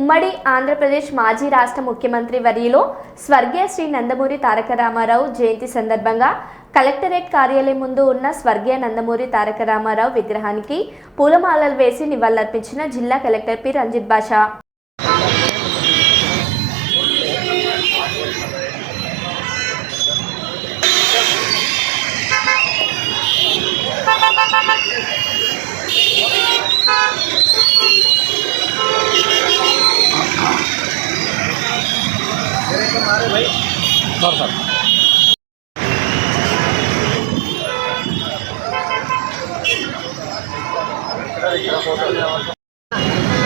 ఉమ్మడి ఆంధ్రప్రదేశ్ మాజీ రాష్ట్ర ముఖ్యమంత్రి వర్యులు స్వర్గీయ శ్రీ నందమూరి తారక రామారావు జయంతి సందర్భంగా కలెక్టరేట్ కార్యాలయం ముందు ఉన్న స్వర్గీయ నందమూరి తారక రామారావు విగ్రహానికి పూలమాలలు వేసి నివాళులర్పించిన జిల్లా కలెక్టర్ పి రంజిత్ బాషా.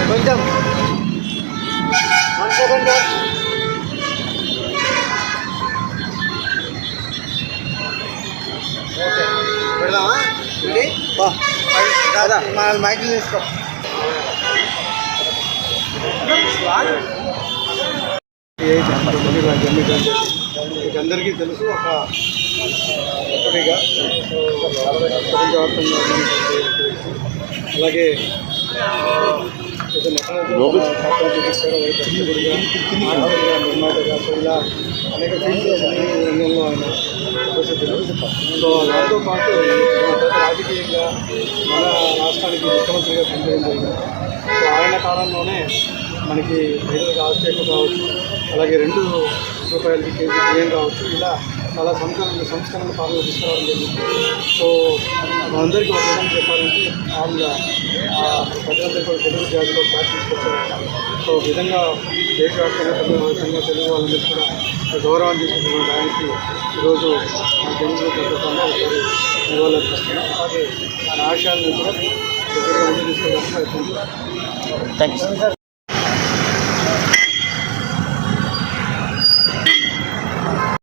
కొంచెం 1 సెకండ్ ఓకే పెడదామా ఇది దాదా మన మైకిల్ తీసుకో. అందరికీ తెలుసు ఒకటిగా ప్రపంచవ్యాప్తంగా అలాగే నిర్మాతగా సో ఇలా అనేక రంగంలో ఆయన ప్రసిద్ధులు. సో దాంతో పాటు రాజకీయంగా మన రాష్ట్రానికి ముఖ్యమంత్రిగా పనిచేయడం జరిగింది. సో ఆయన కాలంలోనే మనకి రైతులకు ఆవశ్యకత కావచ్చు, అలాగే ₹2 కేజీ బియ్యం కావచ్చు, ఇలా చాలా సంస్కరణ పాలన తీసుకురావడం జరిగింది. సో మనందరికీ ఒక విధంగా చెప్పాలంటే వాళ్ళ ప్రజలందరూ కూడా తెలుగు జాతిలో తీసుకొచ్చారు. సో విధంగా దేశవ్యాప్తంగా తెలుగు వాళ్ళందరూ కూడా గౌరవాన్ని తీసుకున్నటువంటి ఆయనకి ఈరోజు మన తెలుగు ప్రభుత్వంలో ఒకసారి నివాళులర్పిస్తున్నాం. అలాగే ఆయన ఆశయాలను కూడా దగ్గరగా ముందు తీసుకెళ్ళడానికి ప్రయత్నించారు. Thank you.